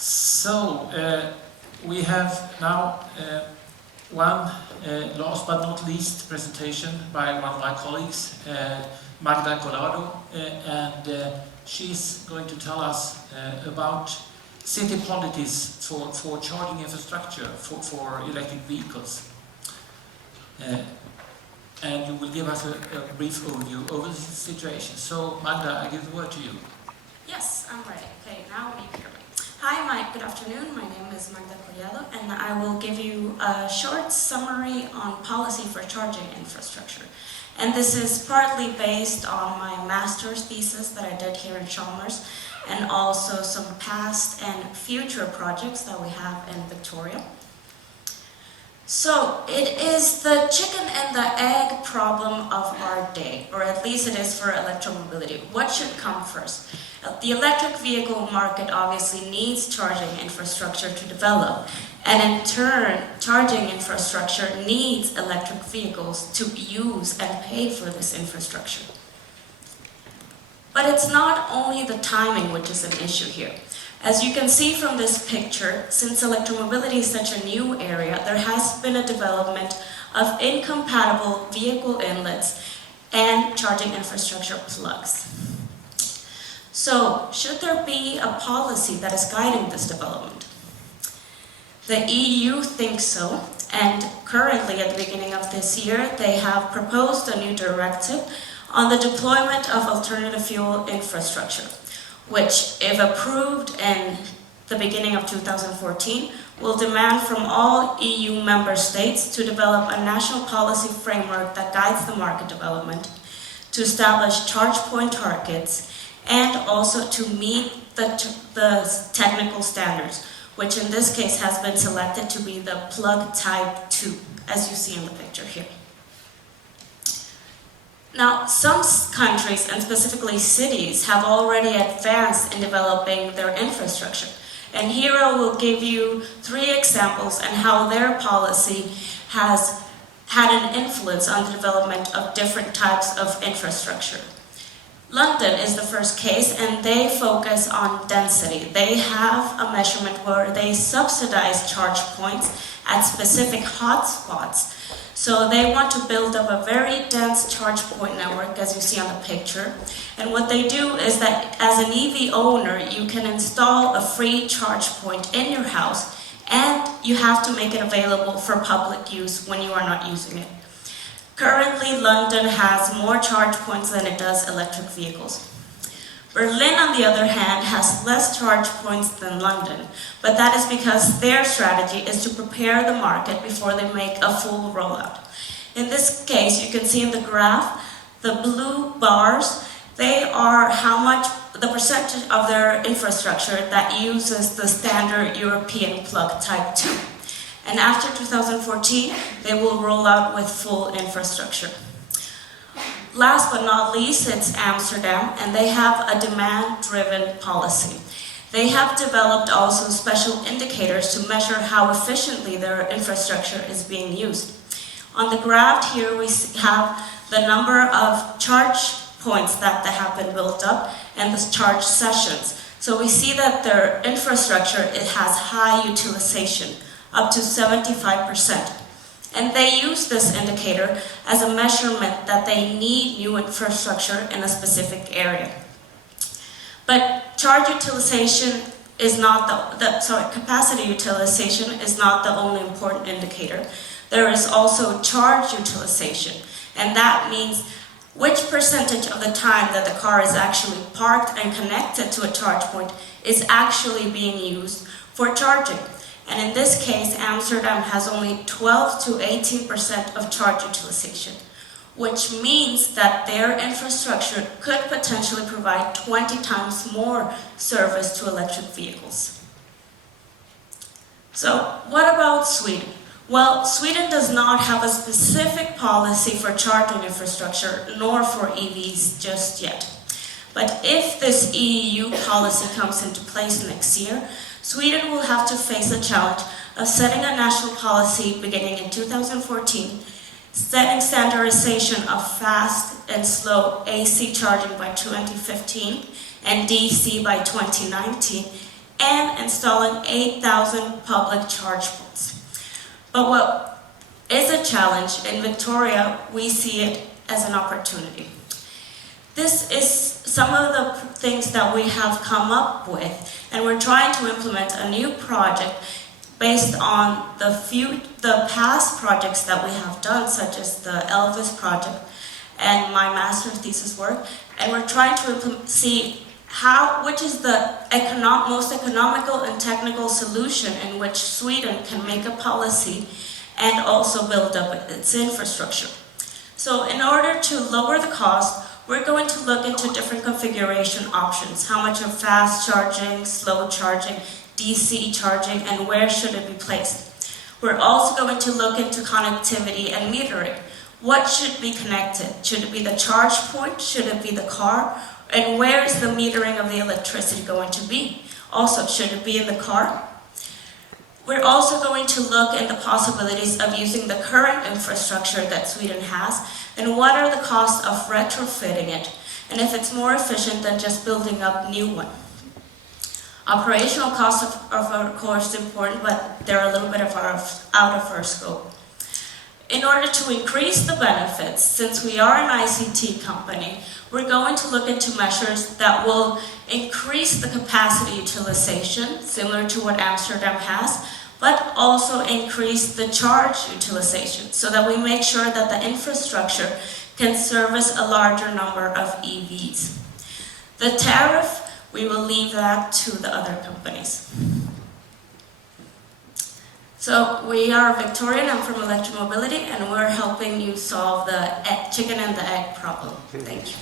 So, we have now one last but not least presentation by one of my colleagues, Magda Collado, and she's going to tell us about city policies for charging infrastructure for electric vehicles. And you will give us a brief overview over the situation. So, Magda, I give the word to you. Yes, I'm ready. Okay, now you hear me. Hi, good afternoon. My name is Magda Collado, and I will give you a short summary on policy for charging infrastructure. And this is partly based on my master's thesis that I did here in Chalmers, and also some past and future projects that we have in Victoria. So, it is the chicken and the egg problem of our day, or at least it is for electromobility. What should come first? The electric vehicle market obviously needs charging infrastructure to develop, and in turn, charging infrastructure needs electric vehicles to use and pay for this infrastructure. But it's not only the timing which is an issue here. As you can see from this picture, since electromobility is such a new area, there has been a development of incompatible vehicle inlets and charging infrastructure plugs. So, should there be a policy that is guiding this development? The EU thinks so, and currently at the beginning of this year, they have proposed a new directive on the deployment of alternative fuel infrastructure, which, if approved in the beginning of 2014, will demand from all EU member states to develop a national policy framework that guides the market development, to establish charge point targets, and also to meet the technical standards, which in this case has been selected to be the plug type 2, as you see in the picture here. Now, some countries, and specifically cities, have already advanced in developing their infrastructure. And here I will give you 3 examples on how their policy has had an influence on the development of different types of infrastructure. London is the first case, and they focus on density. They have a measurement where they subsidize charge points at specific hotspots. So they want to build up a very dense charge point network, as you see on the picture. And what they do is that as an EV owner, you can install a free charge point in your house, and you have to make it available for public use when you are not using it. Currently, London has more charge points than it does electric vehicles. Berlin, on the other hand, has less charge points than London, but that is because their strategy is to prepare the market before they make a full rollout. In this case, you can see in the graph, the blue bars, they are the percentage of their infrastructure that uses the standard European plug type 2. And after 2014, they will roll out with full infrastructure. Last but not least, it's Amsterdam, and they have a demand-driven policy. They have developed also special indicators to measure how efficiently their infrastructure is being used. On the graph here, we have the number of charge points that have been built up and the charge sessions. So we see that their infrastructure, it has high utilization, up to 75%. And they use this indicator as a measurement that they need new infrastructure in a specific area. But charge utilization is not capacity utilization is not the only important indicator. There is also charge utilization, and that means which percentage of the time that the car is actually parked and connected to a charge point is actually being used for charging. And in this case, Amsterdam has only 12 to 18% of charge utilization, which means that their infrastructure could potentially provide 20 times more service to electric vehicles. So, what about Sweden? Well, Sweden does not have a specific policy for charging infrastructure, nor for EVs just yet. But if this EU policy comes into place next year, Sweden will have to face the challenge of setting a national policy beginning in 2014, setting standardization of fast and slow AC charging by 2015 and DC by 2019, and installing 8,000 public charge points. But what is a challenge in Victoria, we see it as an opportunity. This is some of the things that we have come up with, and we're trying to implement a new project based on the past projects that we have done, such as the Elvis project and my master's thesis work, and we're trying to see which is the most economical and technical solution in which Sweden can make a policy and also build up its infrastructure. So in order to lower the cost, we're going to look into different configuration options. How much of fast charging, slow charging, DC charging, and where should it be placed? We're also going to look into connectivity and metering. What should be connected? Should it be the charge point? Should it be the car? And where is the metering of the electricity going to be? Also, should it be in the car? We're also going to look at the possibilities of using the current infrastructure that Sweden has, and what are the costs of retrofitting it, and if it's more efficient than just building up new one. Operational costs are of course important, but they're a little bit out of our scope. In order to increase the benefits, since we are an ICT company, we're going to look into measures that will increase the capacity utilization, similar to what Amsterdam has, but also increase the charge utilization, so that we make sure that the infrastructure can service a larger number of EVs. The tariff, we will leave that to the other companies. So we are Victoria, and I'm from Electromobility, and we're helping you solve the chicken and the egg problem. Thank you.